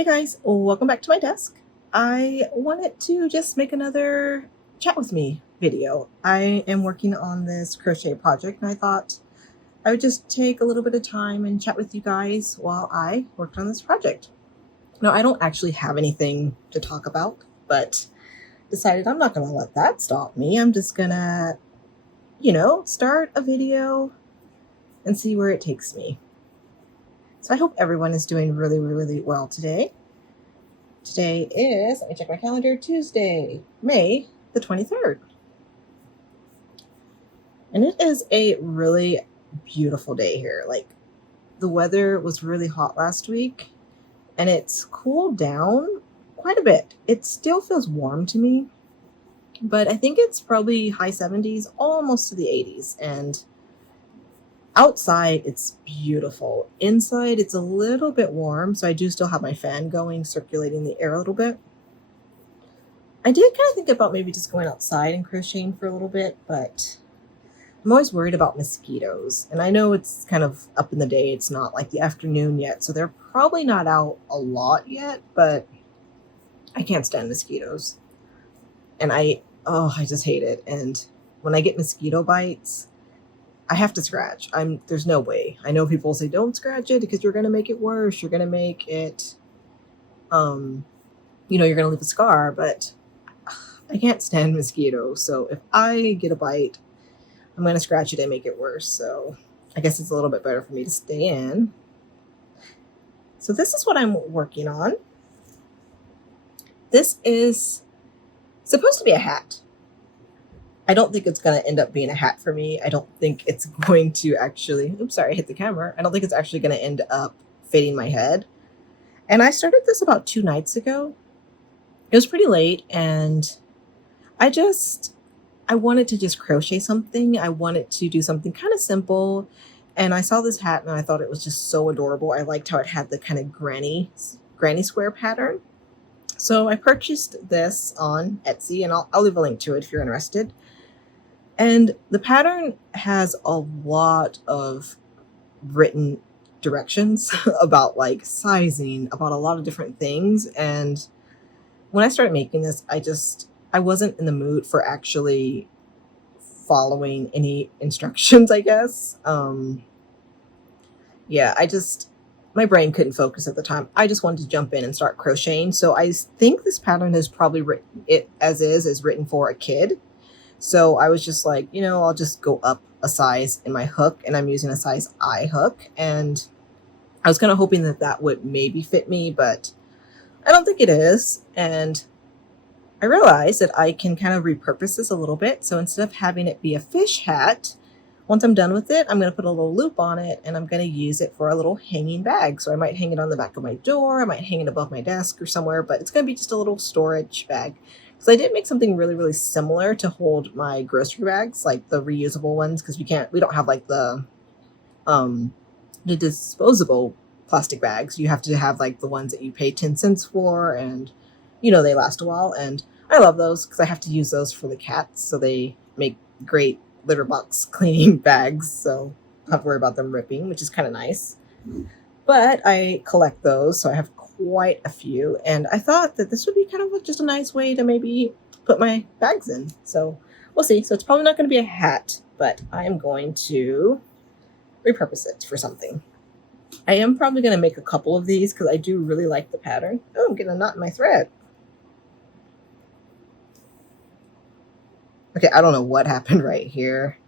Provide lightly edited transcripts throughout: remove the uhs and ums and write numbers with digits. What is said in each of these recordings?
Hey guys, welcome back to my desk. I wanted to just make another chat with me video. I am working on this crochet project and I thought I would just take a little bit of time and chat with you guys while I worked on this project. Now, I don't actually have anything to talk about, but decided I'm not going to let that stop me. I'm just going to, start a video and see where it takes me. So I hope everyone is doing really, really well today. Today is, let me check my calendar, Tuesday, May the 23rd. And it is a really beautiful day here. Like, the weather was really hot last week and it's cooled down quite a bit. It still feels warm to me, but I think it's probably high 70s, almost to the 80s. And outside, it's beautiful. Inside, it's a little bit warm, so I do still have my fan going, circulating the air a little bit. I did kind of think about maybe just going outside and crocheting for a little bit, but I'm always worried about mosquitoes. And I know it's kind of up in the day. It's not like the afternoon yet, so they're probably not out a lot yet, but I can't stand mosquitoes. And I just hate it. And when I get mosquito bites, I have to scratch. There's no way. I know people say don't scratch it because you're going to make it worse. You're going to make it, you're going to leave a scar, but I can't stand mosquitoes. So if I get a bite, I'm going to scratch it and make it worse. So I guess it's a little bit better for me to stay in. So this is what I'm working on. This is supposed to be a hat. I don't think it's going to end up being a hat for me. I don't think it's going to actually, oops, sorry, I hit the camera. I don't think it's actually going to end up fitting my head. And I started this about 2 nights ago. It was pretty late and I wanted to just crochet something. I wanted to do something kind of simple. And I saw this hat and I thought it was just so adorable. I liked how it had the kind of granny square pattern. So I purchased this on Etsy and I'll leave a link to it if you're interested. And the pattern has a lot of written directions about like sizing, about a lot of different things. And when I started making this, I wasn't in the mood for actually following any instructions, I guess. My brain couldn't focus at the time. I just wanted to jump in and start crocheting. So I think this pattern is probably written for a kid. So I was just like, I'll just go up a size in my hook, and I'm using a size I hook. And I was kind of hoping that would maybe fit me, but I don't think it is. And I realized that I can kind of repurpose this a little bit. So instead of having it be a fish hat, once I'm done with it, I'm going to put a little loop on it and I'm going to use it for a little hanging bag. So I might hang it on the back of my door. I might hang it above my desk or somewhere, but it's going to be just a little storage bag. Because I did make something really, really similar to hold my grocery bags, like the reusable ones, because we don't have like the disposable plastic bags. You have to have like the ones that you pay 10 cents for, and they last a while. And I love those because I have to use those for the cats. So they make great litter box cleaning bags. So I don't have to worry about them ripping, which is kind of nice. But I collect those, so I have quite a few. And I thought that this would be kind of just a nice way to maybe put my bags in. So we'll see. So it's probably not going to be a hat, but I am going to repurpose it for something. I am probably going to make a couple of these because I do really like the pattern. Oh, I'm getting a knot in my thread. Okay, I don't know what happened right here.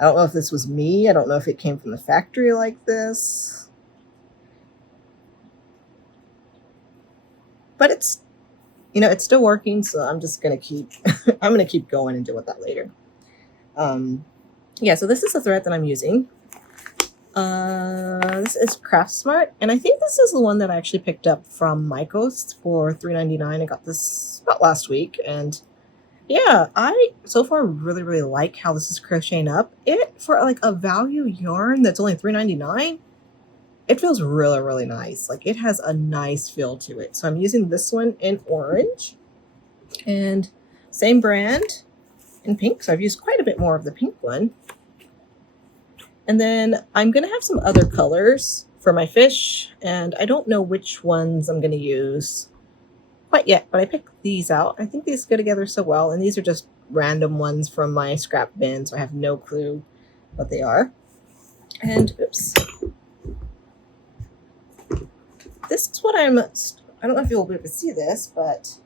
I don't know if this was me. I don't know if it came from the factory like this. But it's still working, so I'm just going to keep going and deal with that later. So this is the thread that I'm using. This is Craft Smart, and I think this is the one that I actually picked up from Michaels for $3.99. I got this about last week, and yeah, I so far really, really like how this is crocheting up. It for like a value yarn that's only $3.99. It feels really, really nice. Like, it has a nice feel to it. So I'm using this one in orange and same brand in pink. So I've used quite a bit more of the pink one. And then I'm going to have some other colors for my fish, and I don't know which ones I'm going to use quite yet, but I picked these out. I think these go together so well, and these are just random ones from my scrap bin, so I have no clue what they are. And oops, this is what I don't know if you'll be able to see this, but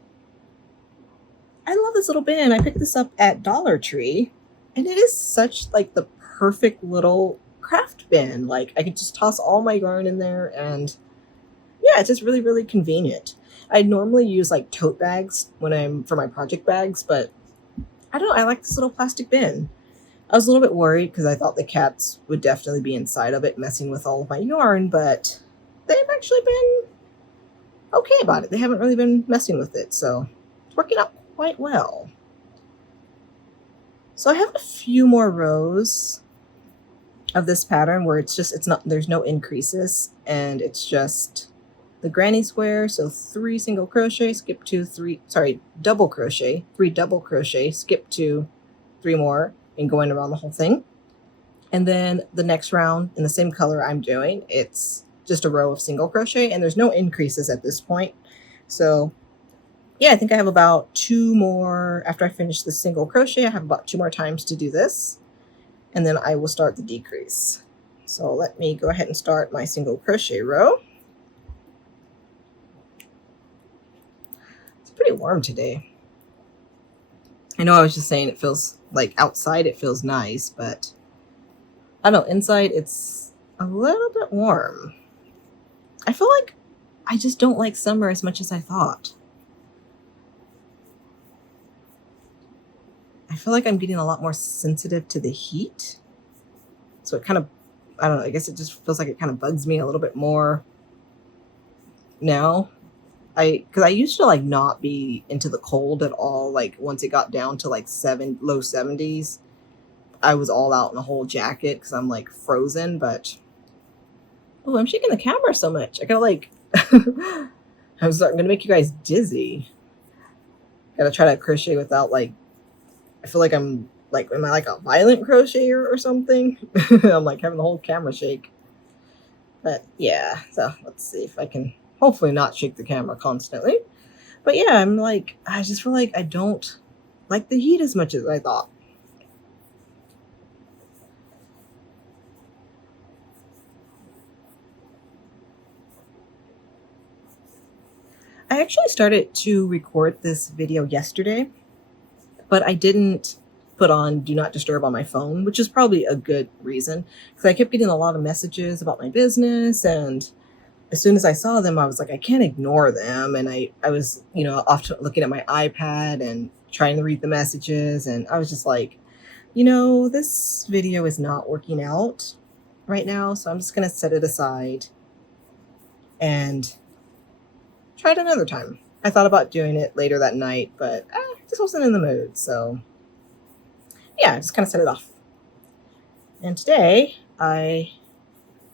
I love this little bin. I picked this up at Dollar Tree, and it is such like the perfect little craft bin. Like I could just toss all my yarn in there, and yeah, it's just really, really convenient. I normally use like tote bags when I'm for my project bags, but I don't know, I like this little plastic bin. I was a little bit worried because I thought the cats would definitely be inside of it messing with all of my yarn, but they've actually been okay about it. They haven't really been messing with it, so it's working out quite well. So I have a few more rows of this pattern where there's no increases, and it's just the granny square. So 3 single crochet, skip 2, 3, sorry, double crochet, 3 double crochet, skip 2, 3 more, and going around the whole thing. And then the next round in the same color I'm doing, it's just a row of single crochet, and there's no increases at this point. So yeah, I think I have about 2 more. After I finish the single crochet, I have about 2 more times to do this, and then I will start the decrease. So let me go ahead and start my single crochet row. It's pretty warm today. I know I was just saying it feels like outside it feels nice, but I don't know, inside it's a little bit warm. I feel like I just don't like summer as much as I thought. I feel like I'm getting a lot more sensitive to the heat. So it kind of, I don't know, I guess it just feels like it kind of bugs me a little bit more now. Because I used to like not be into the cold at all. Like once it got down to like low 70s, I was all out in a whole jacket because I'm like frozen. But oh, I'm shaking the camera so much. I gotta like, I'm gonna make you guys dizzy. Gotta try to crochet without like, I feel like I'm like, am I like a violent crocheter or something? I'm like having the whole camera shake. But yeah, so let's see if I can hopefully not shake the camera constantly. But yeah, I'm like, I just feel like I don't like the heat as much as I thought. I actually started to record this video yesterday, but I didn't put on do not disturb on my phone, which is probably a good reason because I kept getting a lot of messages about my business, and as soon as I saw them, I was like, I can't ignore them. And I was, often looking at my iPad and trying to read the messages, and I was just like, this video is not working out right now, so I'm just going to set it aside and try it another time. I thought about doing it later that night, but just wasn't in the mood. So yeah, I just kind of set it off. And today I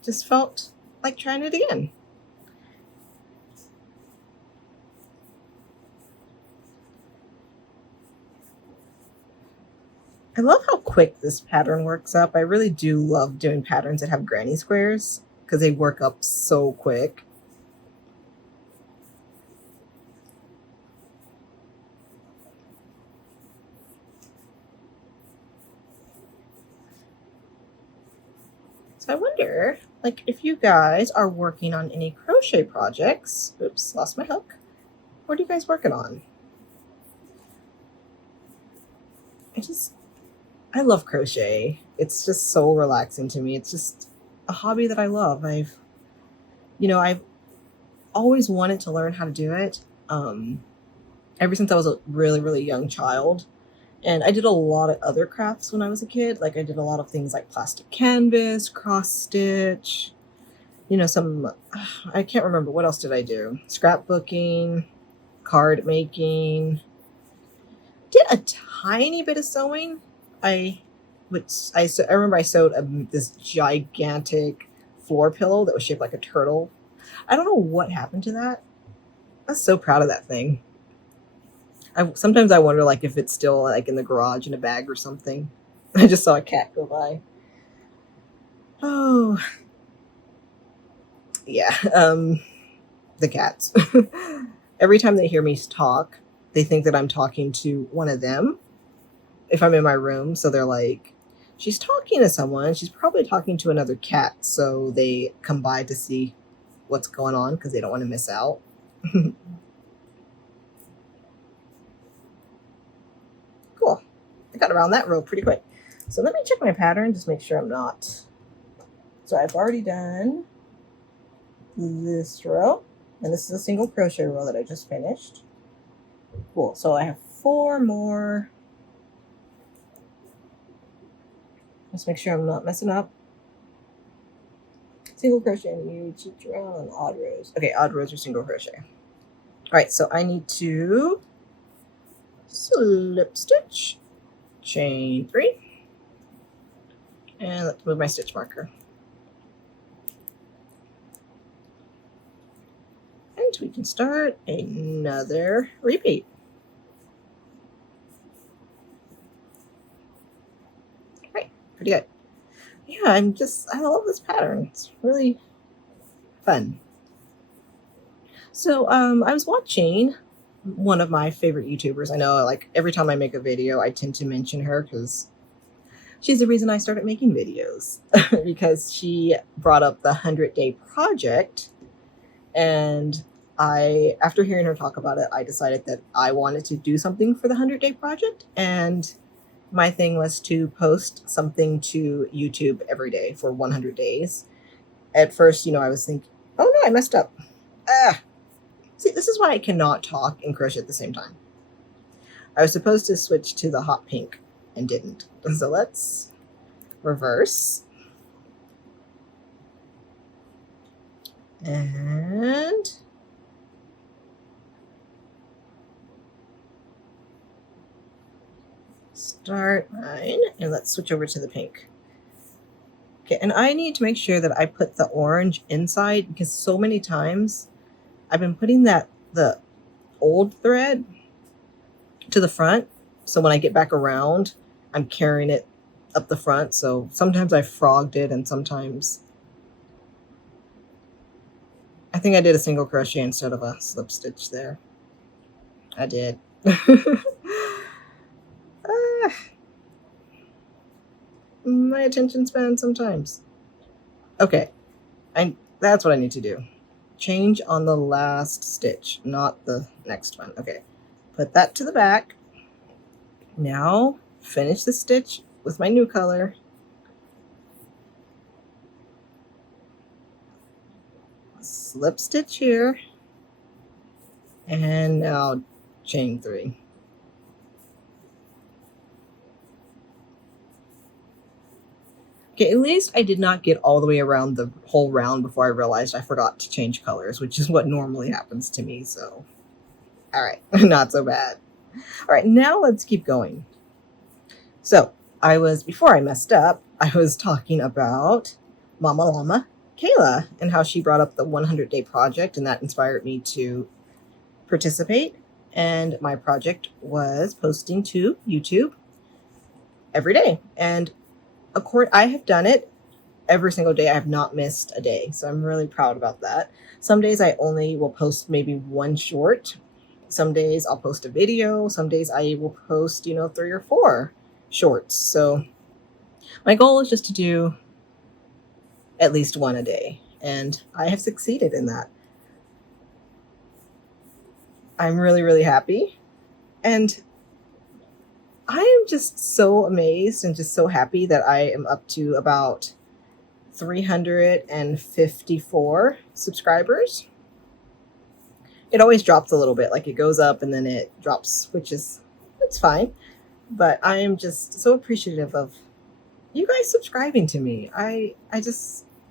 just felt like trying it again. I love how quick this pattern works up. I really do love doing patterns that have granny squares because they work up so quick. So I wonder, like, if you guys are working on any crochet projects. Oops, lost my hook. What are you guys working on? I love crochet. It's just so relaxing to me. It's just a hobby that I love. I've always wanted to learn how to do it. Ever since I was a really, really young child. And I did a lot of other crafts when I was a kid. Like I did a lot of things like plastic canvas, cross stitch, I can't remember. What else did I do? Scrapbooking, card making. Did a tiny bit of sewing. I remember I sewed this gigantic floor pillow that was shaped like a turtle. I don't know what happened to that. I was so proud of that thing. Sometimes I wonder like if it's still like in the garage in a bag or something. I just saw a cat go by. Oh. Yeah, the cats. Every time they hear me talk, they think that I'm talking to one of them if I'm in my room. So they're like, she's talking to someone. She's probably talking to another cat. So they come by to see what's going on because they don't want to miss out. Cool. I got around that row pretty quick. So let me check my pattern, just make sure I'm not. So I've already done this row, and this is a single crochet row that I just finished. Cool. So I have 4 more. Just make sure I'm not messing up. Single crochet and you each row and odd rows. Okay, odd rows are single crochet. All right, so I need to slip stitch, chain 3, and let's move my stitch marker. And we can start another repeat. All right, pretty good. Yeah, I love this pattern. It's really fun. So I was watching one of my favorite YouTubers. I know, like, every time I make a video, I tend to mention her because she's the reason I started making videos. Because she brought up the 100-day project, and after hearing her talk about it, I decided that I wanted to do something for the 100-day project, and my thing was to post something to YouTube every day for 100 days. At first, I was thinking, oh no, I messed up. See, this is why I cannot talk and crochet at the same time. I was supposed to switch to the hot pink and didn't. So let's reverse. And start 9, and let's switch over to the pink. Okay, and I need to make sure that I put the orange inside, because so many times I've been putting the old thread to the front, so when I get back around, I'm carrying it up the front. So sometimes I frogged it, and sometimes I think I did a single crochet instead of a slip stitch there. I did. My attention span sometimes. Okay, that's what I need to do. Change on the last stitch, not the next one. Okay, put that to the back. Now finish the stitch with my new color. Slip stitch here, and now chain 3. Okay, at least I did not get all the way around the whole round before I realized I forgot to change colors, which is what normally happens to me. So, all right, not so bad. All right, now let's keep going. So before I messed up, I was talking about Mama Llama Kayla and how she brought up the 100-day project, and that inspired me to participate. And my project was posting to YouTube every day. And I have done it every single day. I have not missed a day. So I'm really proud about that. Some days I only will post maybe 1 short. Some days I'll post a video. Some days I will post, 3 or 4 shorts. So my goal is just to do at least 1 a day. And I have succeeded in that. I'm really, really happy. And I am just so amazed and just so happy that I am up to about 354 subscribers. It always drops a little bit, like it goes up and then it drops, it's fine. But I am just so appreciative of you guys subscribing to me. I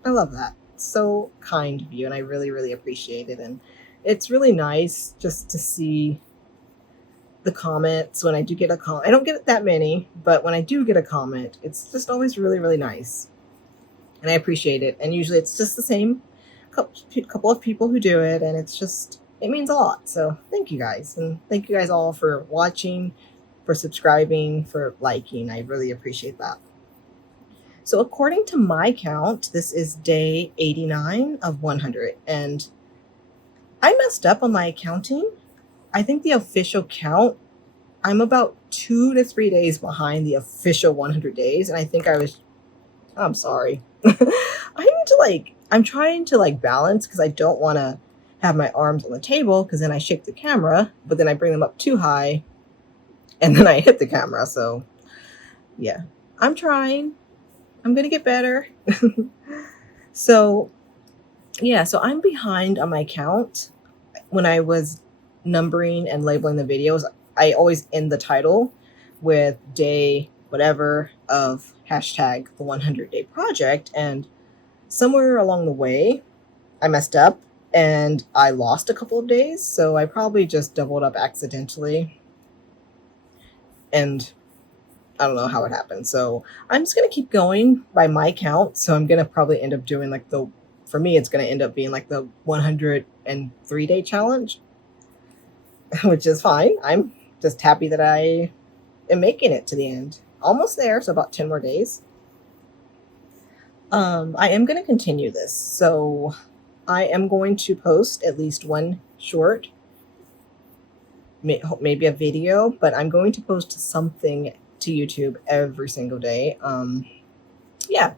love that. It's so kind of you, and I really, really appreciate it. And it's really nice just to see the comments when I do get a comment. I don't get that many, but when I do get a comment, it's just always really, really nice. And I appreciate it. And usually it's just the same couple of people who do it, and it means a lot. So thank you guys. And thank you guys all for watching, for subscribing, for liking. I really appreciate that. So according to my count, this is day 89 of 100. And I messed up on my accounting. I think the official count, I'm about 2 to 3 days behind the official 100 days. And I think I'm sorry. I'm trying to balance because I don't want to have my arms on the table because then I shake the camera, but then I bring them up too high and then I hit the camera. So yeah, I'm trying. I'm going to get better. So yeah, so I'm behind on my count. When I was numbering and labeling the videos, I always end the title with day whatever of hashtag the 100 day project. And somewhere along the way, I messed up and I lost a couple of days. So I probably just doubled up accidentally. And I don't know how it happened. So I'm just going to keep going by my count. So I'm going to probably end up doing for me, it's going to end up being like the 103 day challenge, which is fine. I'm just happy that I am making it to the end. Almost there. So about 10 more days. I am going to continue this. So I am going to post at least one short, maybe a video, but I'm going to post something to YouTube every single day. Yeah.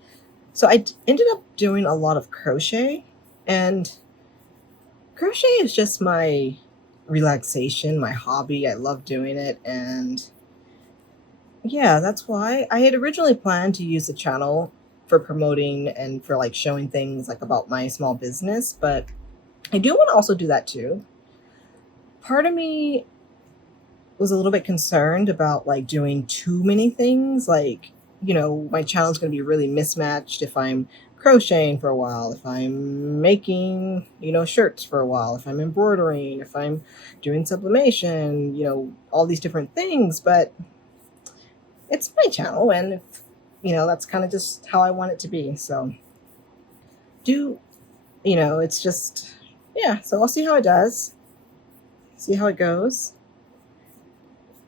So I ended up doing a lot of crochet, and crochet is just my relaxation, my hobby. I love doing it. And yeah, that's why I had originally planned to use the channel for promoting and for showing things about my small business, but I do want to also do that too. Part of me was a little bit concerned about doing too many things. My channel is going to be really mismatched if I'm crocheting for a while, if I'm making, shirts for a while, if I'm embroidering, if I'm doing sublimation, all these different things. But it's my channel, and if, that's kind of just how I want it to be. So it's just, yeah. So I'll see how it does, see how it goes.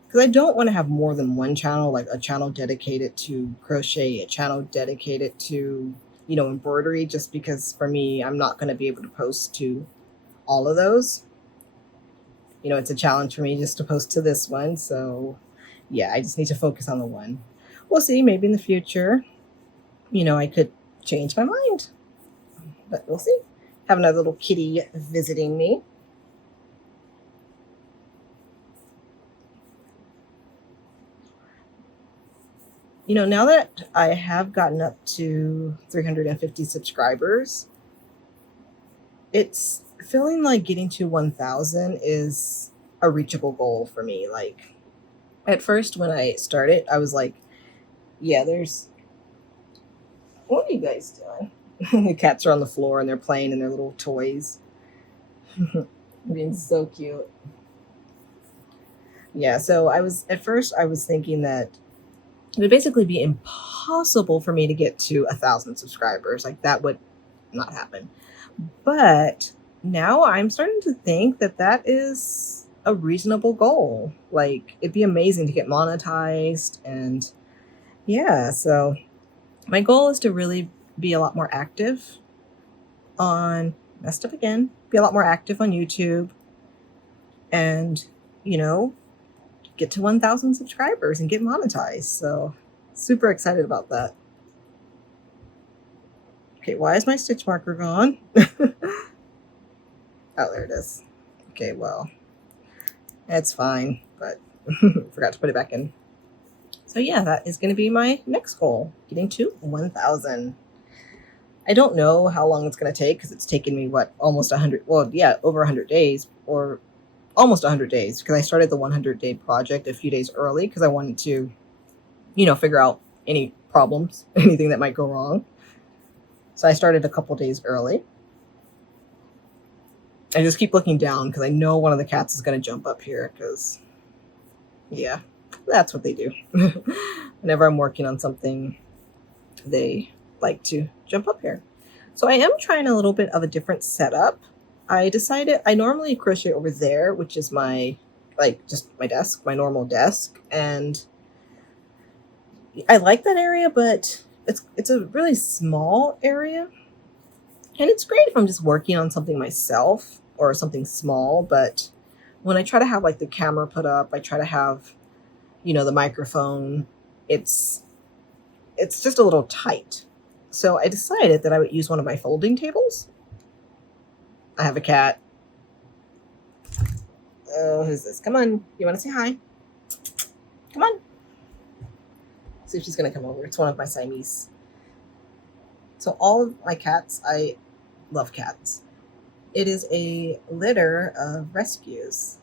Because I don't want to have more than one channel, like a channel dedicated to crochet, a channel dedicated to, embroidery, just because for me, I'm not going to be able to post to all of those. It's a challenge for me just to post to this one. So yeah, I just need to focus on the one. We'll see, maybe in the future, I could change my mind, but we'll see. Have another little kitty visiting me. Now that I have gotten up to 350 subscribers, it's feeling like getting to 1,000 is a reachable goal for me. At first when I started, I was like, yeah, what are you guys doing? The cats are on the floor and they're playing in their little toys. Being so cute. Yeah, so at first I was thinking that it would basically be impossible for me to get to 1,000 subscribers. That would not happen. But now I'm starting to think that that is a reasonable goal. It'd be amazing to get monetized. And yeah, so my goal is to really be a lot more active messed up again, be a lot more active on YouTube and, get to 1,000 subscribers and get monetized. So super excited about that. Okay, why is my stitch marker gone? Oh, there it is. Okay, well, it's fine, but forgot to put it back in. So yeah, that is going to be my next goal, getting to 1,000. I don't know how long it's going to take because it's taken me, almost 100, over 100 days, or almost 100 days, because I started the 100-day project a few days early because I wanted to, figure out any problems, anything that might go wrong. So I started a couple days early. I just keep looking down because I know one of the cats is going to jump up here because, yeah, that's what they do. Whenever I'm working on something, they like to jump up here. So I am trying a little bit of a different setup. I decided I normally crochet over there, which is my, just my desk, my normal desk. And I like that area, but it's a really small area, and it's great if I'm just working on something myself or something small. But when I try to have like the camera put up, I try to have, the microphone, it's just a little tight. So I decided that I would use one of my folding tables. I have a cat. Oh, who's this? Come on. You want to say hi? Come on. See if she's going to come over. It's one of my Siamese. So all of my cats, I love cats. It is a litter of rescues.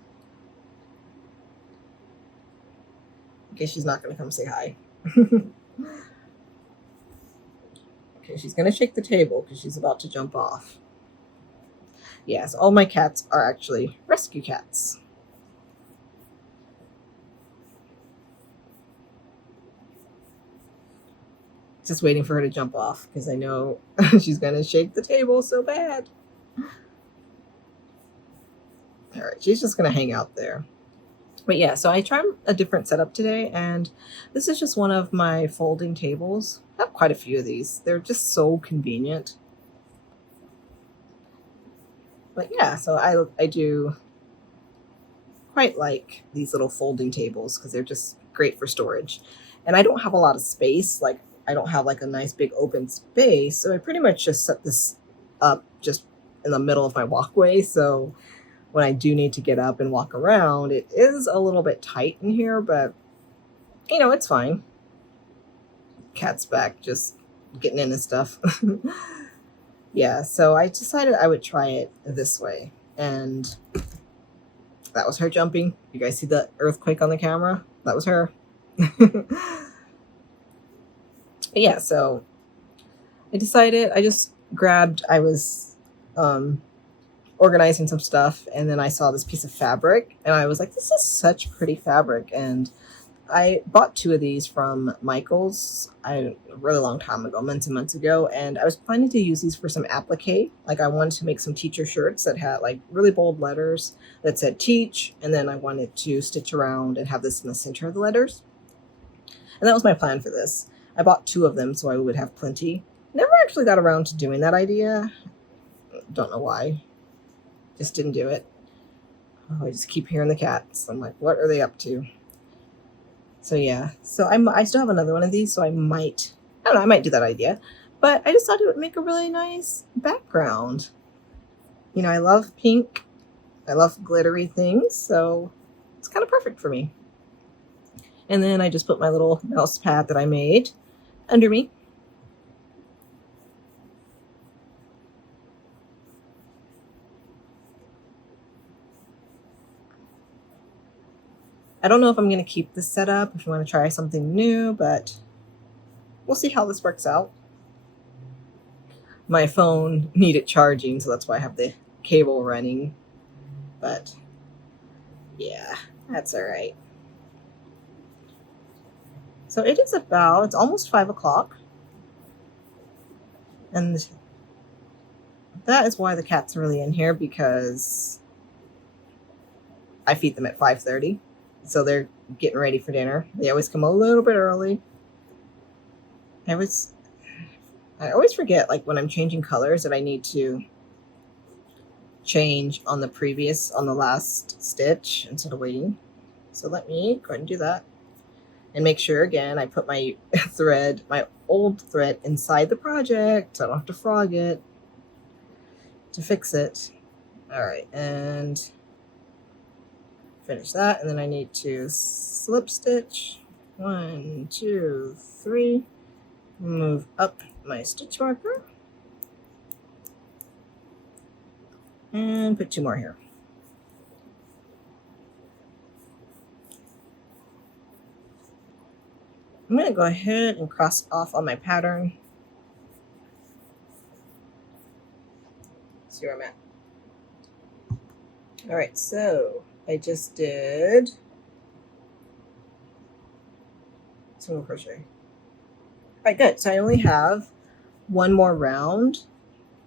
Okay, she's not going to come say hi. Okay, she's going to shake the table because she's about to jump off. Yes, all my cats are actually rescue cats. Just waiting for her to jump off because I know she's going to shake the table so bad. All right, she's just going to hang out there. But yeah, so I tried a different setup today, and this is just one of my folding tables. I have quite a few of these. They're just so convenient. But yeah, so I do quite like these little folding tables because they're just great for storage. And I don't have a lot of space. Like, I don't have like a nice big open space. So I pretty much just set this up just in the middle of my walkway. So when I do need to get up and walk around, it is a little bit tight in here, but it's fine. Cat's back just getting in and stuff. Yeah, so I decided I would try it this way. And that was her jumping. You guys see the earthquake on the camera? That was her. Yeah, so I decided I was organizing some stuff, and then I saw this piece of fabric, and I was like, this is such pretty fabric. And I bought 2 of these from Michael's a really long time ago, months and months ago, and I was planning to use these for some applique. Like, I wanted to make some teacher shirts that had like really bold letters that said teach, and then I wanted to stitch around and have this in the center of the letters. And that was my plan for this. I bought 2 of them so I would have plenty. Never actually got around to doing that idea. Don't know why. Just didn't do it. Oh, I just keep hearing the cats. I'm like, what are they up to? So yeah, so I still have another one of these, so I might do that idea. But I just thought it would make a really nice background. I love pink. I love glittery things, so it's kind of perfect for me. And then I just put my little mouse pad that I made under me. I don't know if I'm going to keep this set up, if you want to try something new, but we'll see how this works out. My phone needed charging, so that's why I have the cable running. But yeah, that's all right. So it's almost 5 o'clock. And that is why the cats are really in here, because I feed them at 5:30. So they're getting ready for dinner. They always come a little bit early. I always forget, like, when I'm changing colors, that I need to change on the last stitch instead of waiting. So let me go ahead and do that. And make sure, again, I put my my old thread inside the project so I don't have to frog it to fix it. All right, and finish that, and then I need to slip stitch 1, 2, 3, move up my stitch marker, and put 2 more here. I'm going to go ahead and cross off on my pattern. See where I'm at. All right, so I just did single crochet. All right, good. So I only have 1 more round,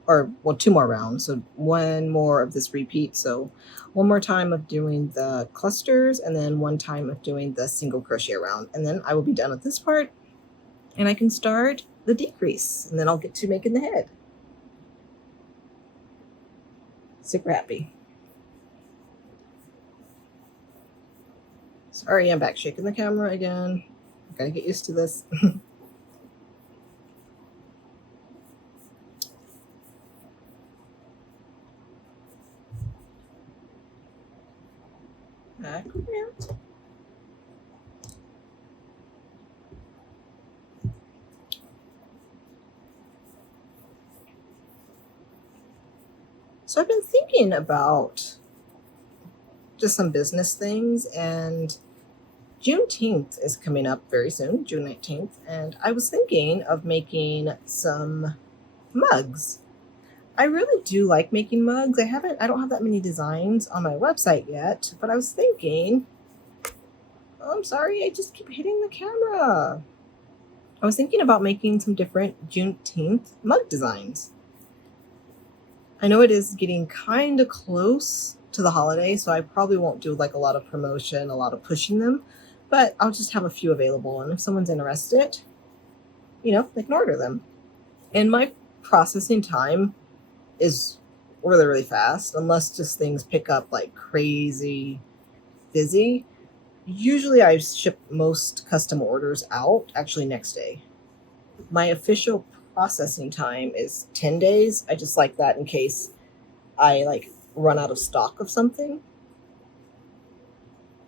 or 2 more rounds. So 1 more of this repeat. So 1 more time of doing the clusters, and then 1 time of doing the single crochet round. And then I will be done with this part, and I can start the decrease, and then I'll get to making the head. Super happy. Sorry, I'm back shaking the camera again. I gotta get used to this. Back around. So I've been thinking about just some business things, and Juneteenth is coming up very soon, June 19th, and I was thinking of making some mugs. I really do like making mugs. I don't have that many designs on my website yet, but I was thinking, oh, I'm sorry, I just keep hitting the camera. I was thinking about making some different Juneteenth mug designs. I know it is getting kind of close to the holiday, so I probably won't do like a lot of promotion, a lot of pushing them, but I'll just have a few available. And if someone's interested, they can order them. And my processing time is really, really fast, unless just things pick up like crazy busy. Usually I ship most custom orders out actually next day. My official processing time is 10 days. I just like that in case I like run out of stock of something.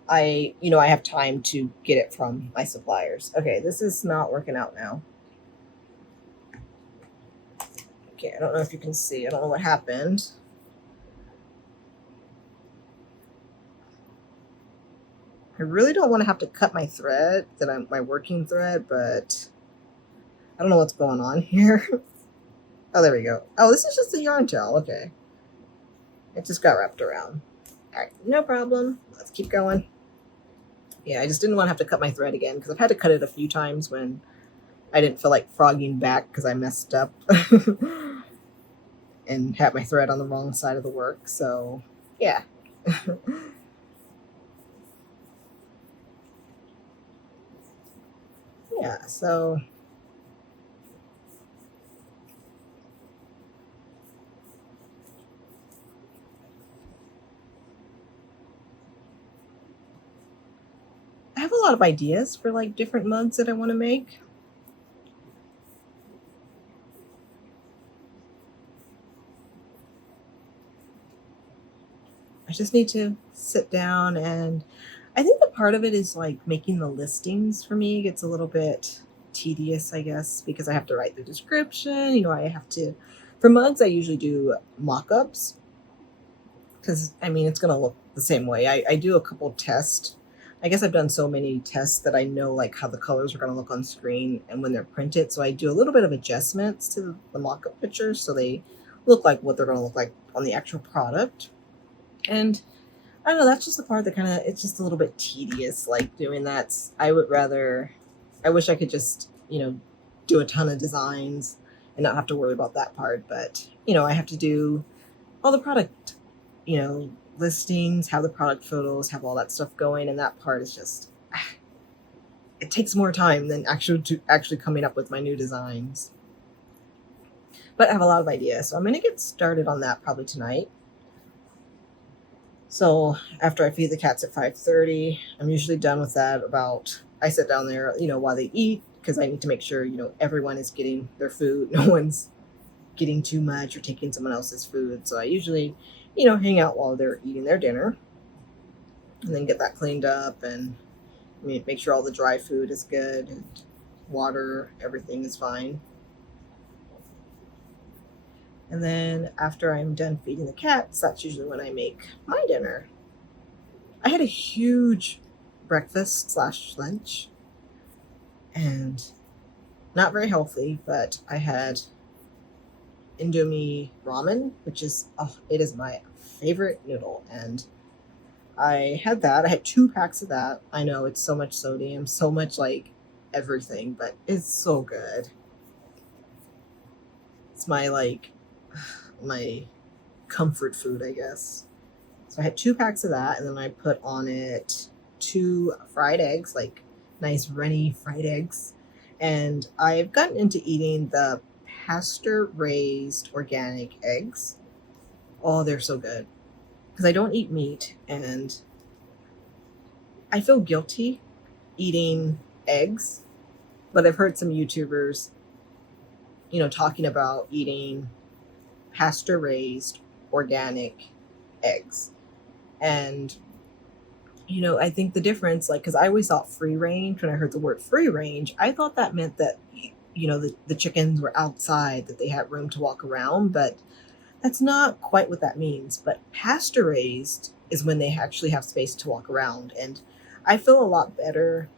I have time to get it from my suppliers. Okay, this is not working out now. Okay, I don't know if you can see. I don't know what happened. I really don't want to have to cut my thread, my working thread, but I don't know what's going on here. Oh, there we go. Oh, this is just a yarn tail. Okay. It just got wrapped around. All right, no problem. Let's keep going. Yeah, I just didn't want to have to cut my thread again because I've had to cut it a few times when I didn't feel like frogging back because I messed up and had my thread on the wrong side of the work. So, yeah. Yeah, so I have a lot of ideas for like different mugs that I want to make. I just need to sit down, and I think the part of it is like making the listings for me gets a little bit tedious, I guess, because I have to write the description. I have to, for mugs, I usually do mock ups because it's going to look the same way. I do a couple tests. I guess I've done so many tests that I know like how the colors are going to look on screen and when they're printed. So I do a little bit of adjustments to the mock up pictures so they look like what they're going to look like on the actual product. And I don't know, that's just the part that it's just a little bit tedious, like doing that. I wish I could just, do a ton of designs and not have to worry about that part. But, I have to do all the product, listings, have the product photos, have all that stuff going. And that part is just, it takes more time than actually coming up with my new designs. But I have a lot of ideas. So I'm going to get started on that probably tonight. So after I feed the cats at 5:30, I'm usually done with that. I sit down there, while they eat, because I need to make sure, everyone is getting their food. No one's getting too much or taking someone else's food. So I usually, hang out while they're eating their dinner and then get that cleaned up and make sure all the dry food is good and water, everything is fine. And then after I'm done feeding the cats, that's usually when I make my dinner. I had a huge breakfast / lunch and not very healthy, but I had Indomie ramen, which is, it is my favorite noodle. And I had that. I had 2 packs of that. I know it's so much sodium, so much like everything, but it's so good. It's my comfort food, I guess. So I had 2 packs of that, and then I put on it 2 fried eggs, like nice runny fried eggs, and I've gotten into eating the pasture-raised organic eggs. Oh, they're so good. Because I don't eat meat, and I feel guilty eating eggs, but I've heard some YouTubers, talking about eating pasture-raised organic eggs. And I think the difference, like, because I always thought free range, when I heard the word free range, I thought that meant that, the chickens were outside, that they had room to walk around, but that's not quite what that means. But pasture raised is when they actually have space to walk around. And I feel a lot better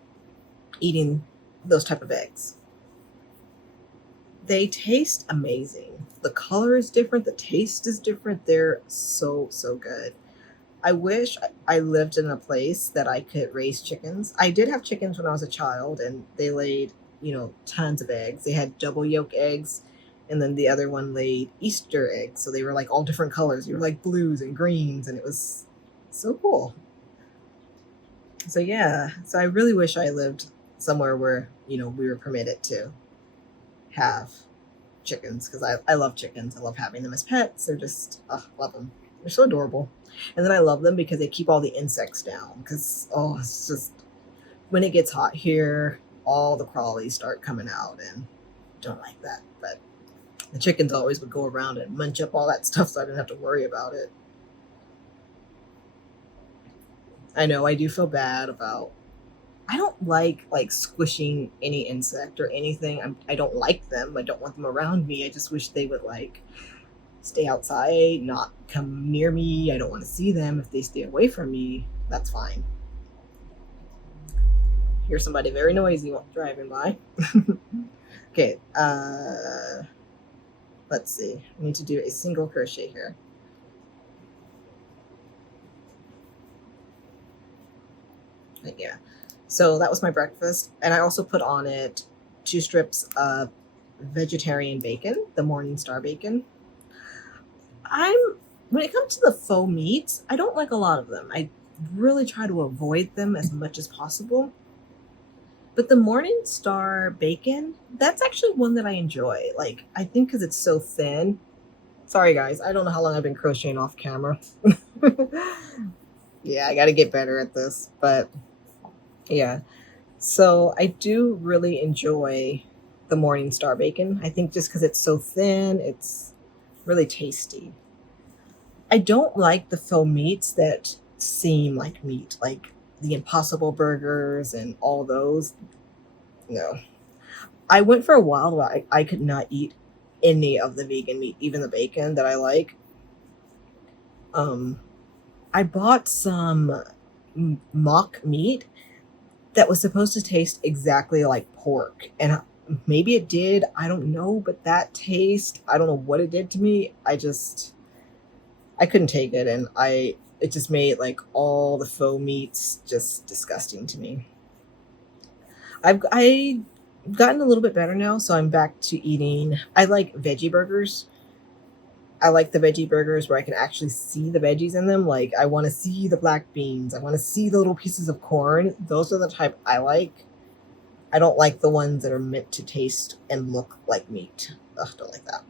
eating those type of eggs. They taste amazing. The color is different. The taste is different. They're so, so good. I wish I lived in a place that I could raise chickens. I did have chickens when I was a child, and they laid, tons of eggs. They had double yolk eggs, and then the other one laid Easter eggs. So they were like all different colors. You were like blues and greens, and it was so cool. So yeah, so I really wish I lived somewhere where, we were permitted to have chickens, because I love chickens. I love having them as pets. They're just, love them. They're so adorable. And then I love them because they keep all the insects down. Because, it's just, when it gets hot here, all the crawlies start coming out, and don't like that. But the chickens always would go around and munch up all that stuff, so I didn't have to worry about it. I know I do feel bad about, I don't like squishing any insect or anything. I don't like them. I don't want them around me. I just wish they would stay outside, not come near me. I don't want to see them. If they stay away from me, that's fine. Here's somebody very noisy driving by. Okay, let's see. I need to do a single crochet here. Yeah. So that was my breakfast, and I also put on it 2 strips of vegetarian bacon, the Morningstar bacon. When it comes to the faux meats, I don't like a lot of them. I really try to avoid them as much as possible. But the Morningstar bacon, that's actually one that I enjoy. Like, I think because it's so thin. Sorry, guys. I don't know how long I've been crocheting off camera. Yeah, I got to get better at this. But, yeah. So I do really enjoy the Morningstar bacon. I think just because it's so thin, it's really tasty. I don't like the faux meats that seem like meat, like the Impossible burgers and all those. No. I went for a while where I could not eat any of the vegan meat, even the bacon that I like. I bought some mock meat that was supposed to taste exactly like pork, and maybe it did, I don't know, but that taste, I don't know what it did to me. I couldn't take it, and it just made all the faux meats just disgusting to me. I've gotten a little bit better now, so I'm back to eating. I like veggie burgers. I like the veggie burgers where I can actually see the veggies in them. Like, I want to see the black beans. I want to see the little pieces of corn. Those are the type I like. I don't like the ones that are meant to taste and look like meat. Ugh, don't like that.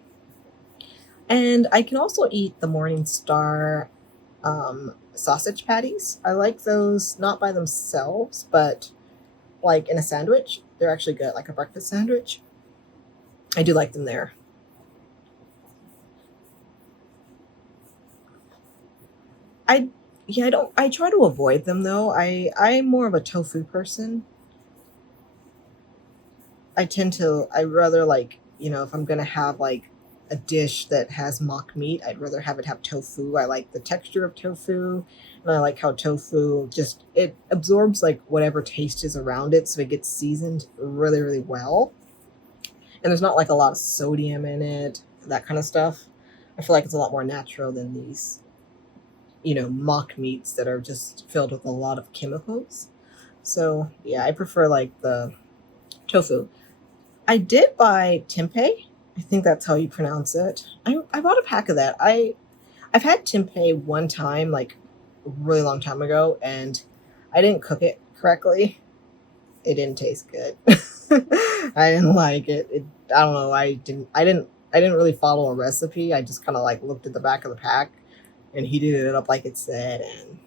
And I can also eat the Morningstar sausage patties. I like those not by themselves, but in a sandwich. They're actually good, like a breakfast sandwich. I do like them there. I try to avoid them though. I'm more of a tofu person. I rather if I'm gonna have a dish that has mock meat, I'd rather have it have tofu. I like the texture of tofu, and I like how tofu it absorbs whatever taste is around it, so it gets seasoned really, really well. And there's not a lot of sodium in it, that kind of stuff. I feel like it's a lot more natural than these, mock meats that are just filled with a lot of chemicals. So yeah, I prefer the tofu. I did buy tempeh. I think that's how you pronounce it. I bought a pack of that. I've had tempeh one time, a really long time ago, and I didn't cook it correctly. It didn't taste good. I didn't like it. I don't know. I didn't really follow a recipe. I just kind of like looked at the back of the pack and heated it up like it said, and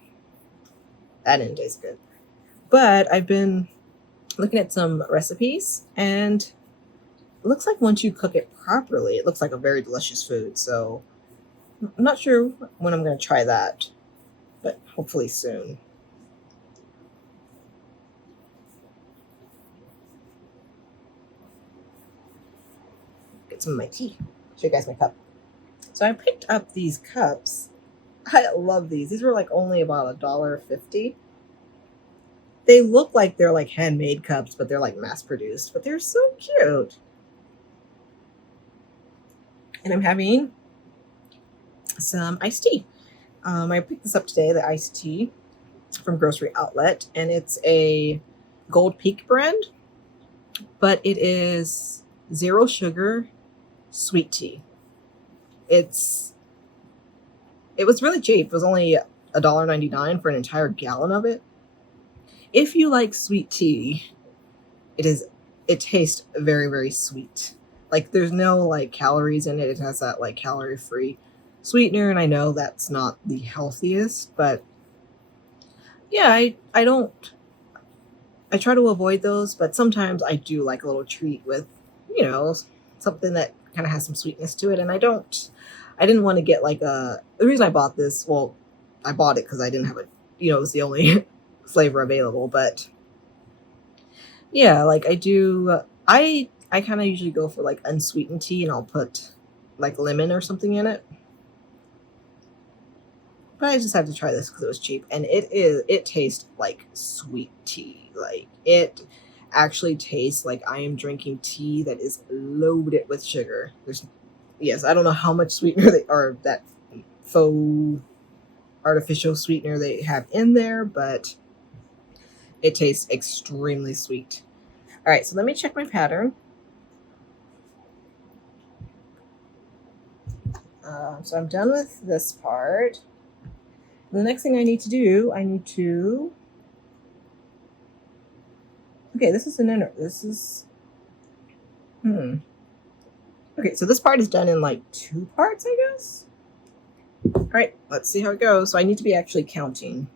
that didn't taste good. But I've been looking at some recipes, and it looks like once you cook it properly, it looks like a very delicious food. So I'm not sure when I'm going to try that, but hopefully soon. Get some of my tea. Show you guys my cup. So I picked up these cups. I love these. These were like only about $1.50. They look like they're like handmade cups, but they're like mass produced, but they're so cute. And I'm having some iced tea. I picked this up today, the iced tea from Grocery Outlet, and it's a Gold Peak brand, but it is 0 sugar sweet tea. It was really cheap. It was only $1.99 for an entire gallon of it. If you like sweet tea, it tastes very, very sweet. Like there's no like calories in it. It has that like calorie-free sweetener, and I know that's not the healthiest, but yeah, I try to avoid those, but sometimes I do like a little treat with, something that kind of has some sweetness to it. And I didn't want to get like the reason I bought this, well, I bought it because I didn't have it was the only flavor available, but yeah, like I kind of usually go for like unsweetened tea, and I'll put like lemon or something in it. But I just had to try this because it was cheap, and it tastes like sweet tea. Like it actually tastes like I am drinking tea that is loaded with sugar. Yes, I don't know how much sweetener or that faux artificial sweetener they have in there, but it tastes extremely sweet. All right, so let me check my pattern. So I'm done with this part. The next thing I need to do, okay, this is okay, so this part is done in like 2 parts, I guess. All right, let's see how it goes. So I need to be actually counting.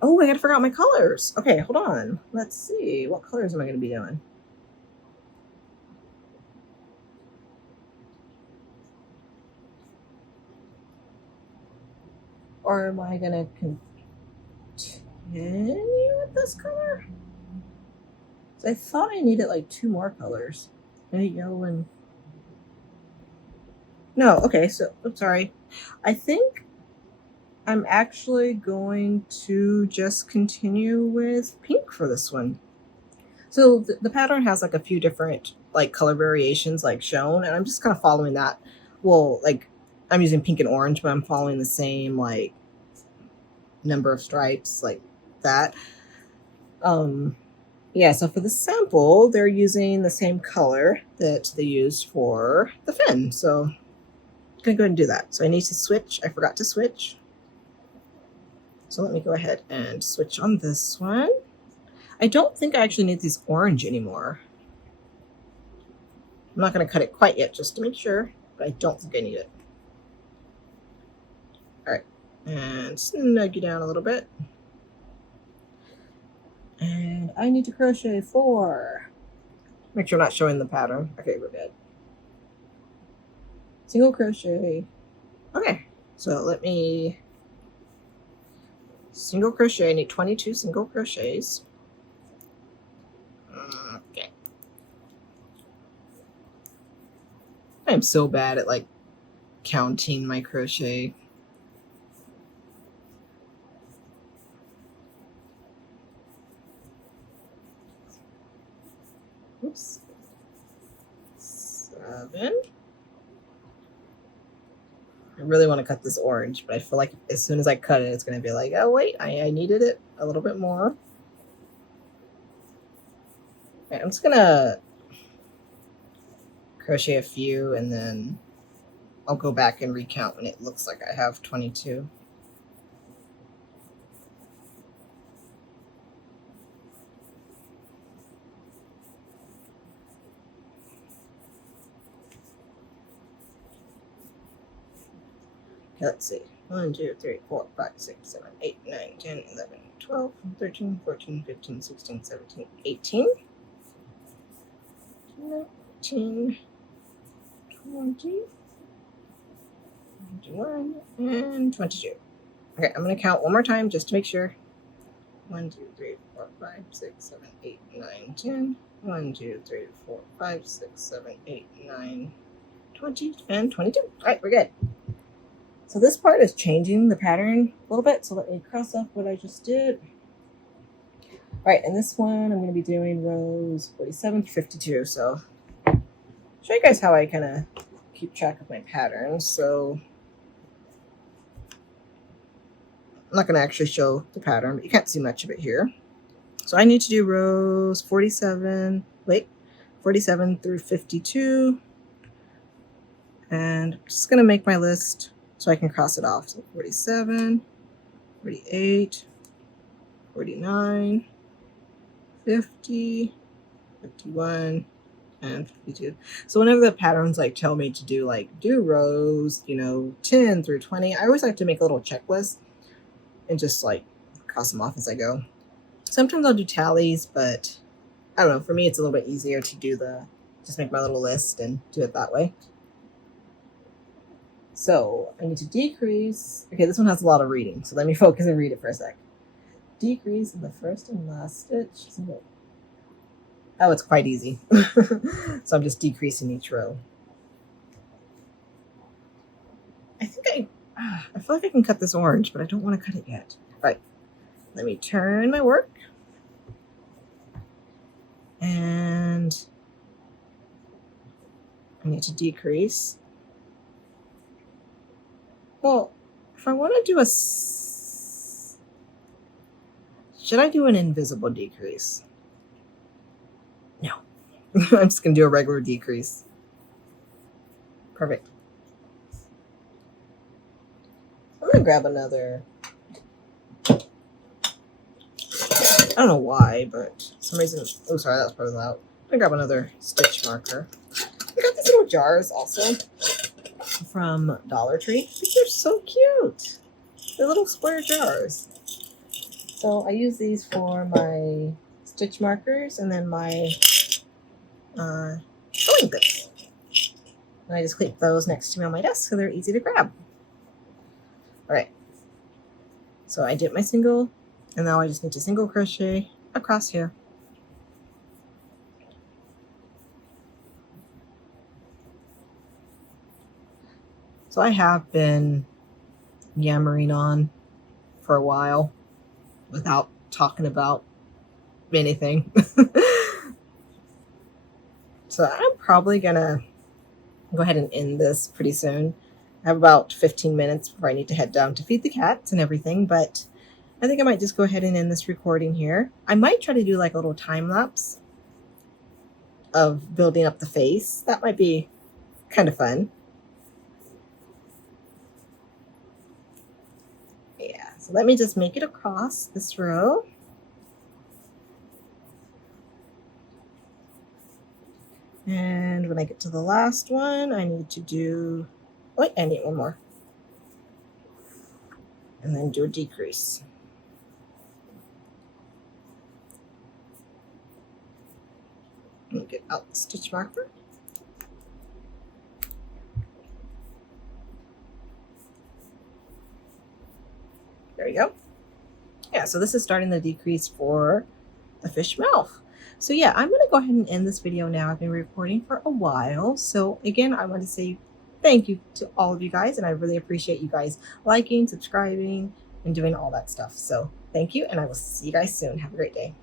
Oh, I gotta figure out my colors. Okay, hold on. Let's see. What colors am I gonna be doing? Or am I gonna continue with this color? So I thought I needed like 2 more colors. Maybe yellow and... No, okay, so, I'm sorry. I think I'm actually going to just continue with pink for this one. So the pattern has like a few different like color variations like shown, and I'm just kind of following that. Well, like I'm using pink and orange, but I'm following the same like number of stripes like that. Yeah, so for the sample, they're using the same color that they used for the fin. So I'm gonna go ahead and do that. So I need to switch. I forgot to switch. So let me go ahead and switch on this one. I don't think I actually need this orange anymore. I'm not going to cut it quite yet just to make sure, but I don't think I need it. All right, and snug you down a little bit. And I need to crochet 4. Make sure I'm not showing the pattern. Okay, we're good. Single crochet. Okay, so let me single crochet. I need 22 single crochets. Okay. I'm so bad at like counting my crochet. Oops. 7. I really want to cut this orange, but I feel like as soon as I cut it, it's going to be like, oh, wait, I needed it a little bit more. Okay, I'm just going to crochet a few, and then I'll go back and recount when it looks like I have 22. Let's see. 1, 2, 3, 4, 5, 6, 7, 8, 9, 10, 11, 12, 13, 14, 15, 16, 17, 18, 19, 20, 21, and 22. Okay, I'm going to count one more time just to make sure. 1, 2, 3, 4, 5, 6, 7, 8, 9, 10. 1, 2, 3, 4, 5, 6, 7, 8, 9, 20, and 22. All right, we're good. So this part is changing the pattern a little bit. So let me cross off what I just did. All right, and this one I'm going to be doing rows 47 to 52. So show you guys how I kind of keep track of my patterns. So I'm not going to actually show the pattern, but you can't see much of it here. So I need to do rows 47 through 52. And I'm just going to make my list so I can cross it off. So 47, 48, 49, 50, 51, and 52. So whenever the patterns like tell me to do rows, 10 through 20, I always like to make a little checklist and just like cross them off as I go. Sometimes I'll do tallies, but I don't know. For me, it's a little bit easier to just make my little list and do it that way. So I need to decrease. Okay, this one has a lot of reading, so let me focus and read it for a sec. Decrease in the first and last stitch. Oh, it's quite easy. So I'm just decreasing each row. I think I feel like I can cut this orange, but I don't want to cut it yet. All right, let me turn my work. And I need to decrease. Well, if I want to do should I do an invisible decrease? No. I'm just going to do a regular decrease. Perfect. I'm going to grab another. I don't know why, but for some reason. Oh, sorry, that was probably loud. I'm going to grab another stitch marker. I got these little jars also from Dollar Tree. I think they're so cute. They're little square jars. So I use these for my stitch markers and then my sewing bits. And I just clip those next to me on my desk so they're easy to grab. All right. So I did my single, and now I just need to single crochet across here. So I have been yammering on for a while without talking about anything. So I'm probably gonna go ahead and end this pretty soon. I have about 15 minutes before I need to head down to feed the cats and everything, but I think I might just go ahead and end this recording here. I might try to do like a little time lapse of building up the face. That might be kind of fun. Yeah, so let me just make it across this row. And when I get to the last one, I need to do, wait, I need one more. And then do a decrease. Let me get out the stitch marker. There we go. Yeah, so this is starting the decrease for the fish mouth. So yeah, I'm going to go ahead and end this video now. I've been recording for a while. So again, I want to say thank you to all of you guys, and I really appreciate you guys liking, subscribing, and doing all that stuff. So thank you, and I will see you guys soon. Have a great day.